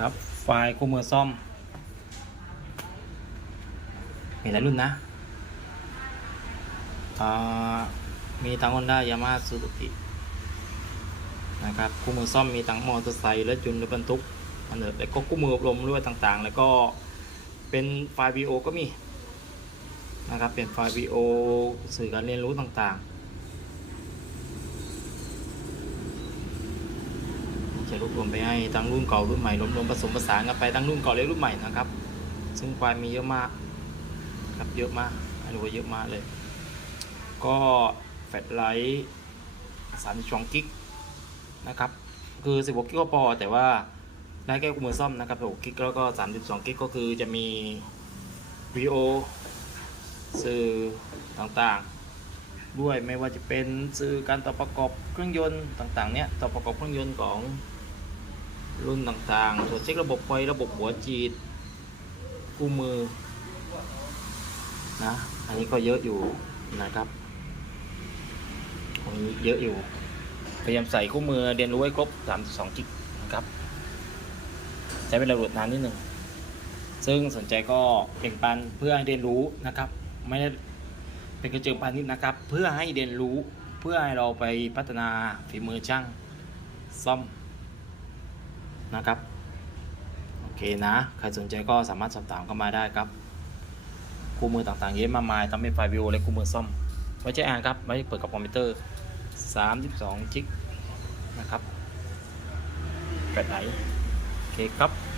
ครับ ไฟล์คู่มือซ่อม มีหลายรุ่นนะ มีทั้ง Honda Yamaha Suzuki นะครับคู่มือซ่อมมีทั้งมอเตอร์ไซค์รถยนต์รือบรรทุกอันเดอร์แล้วก็คู่มืออบรมด้วยต่างๆ แล้วก็เป็นไฟล์ VO ก็มีนะครับเป็นไฟล์ VO สื่อการเรียนรู้ต่างๆ จะรวบรวมไปให้ทั้งรุ่นเก่ารุ่นใหม่รวมๆผสมผสานกันไปทั้งรุ่นเก่าและรุ่นใหม่นะครับ ซึ่งไฟล์มีเยอะมากครับเยอะมากอันนี้ว่าเยอะมากเลย ก็แฟลชไลท์32กิกนะครับคือ16กิกก็พอแต่ว่าได้แค่มือซ่อมนะครับ16กิกแล้วก็32กิกก็คือจะมีวีโอสื่อต่างๆ ด้วยไม่ว่าจะเป็นสื่อการต่อประกอบเครื่องยนต์ต่างๆเนี่ยต่อประกอบเครื่องยนต์ของ รุ่นต่างๆ ตรวจเช็คระบบไฟระบบหัวจีดคู่มือนะ อันนี้ก็เยอะอยู่นะครับอันนี้เยอะอยู่ พยายามใส่คู่มือเรียนรู้ให้ครบ32กิกนะครับ ใช้เวลาโหลดนานนิดหนึ่ง ซึ่งสนใจก็แบ่งปันเพื่อให้เรียนรู้นะครับ ไม่ได้เป็นกระเจิงพาณิชย์นะครับ เพื่อให้เรียนรู้ เพื่อให้เราไปพัฒนาฝีมือช่างซ่อม นะครับ โอเคนะ ใครสนใจก็สามารถสอบถามเข้ามาได้ครับคู่มือต่างๆเยอะมากมายทั้งเป็นไฟล์วิวและคู่มือซ่อม ไว้ใช้อ่านครับ ไว้เปิดกับคอมพิวเตอร์ 32จิกนะครับแบตไหนโอเคครับ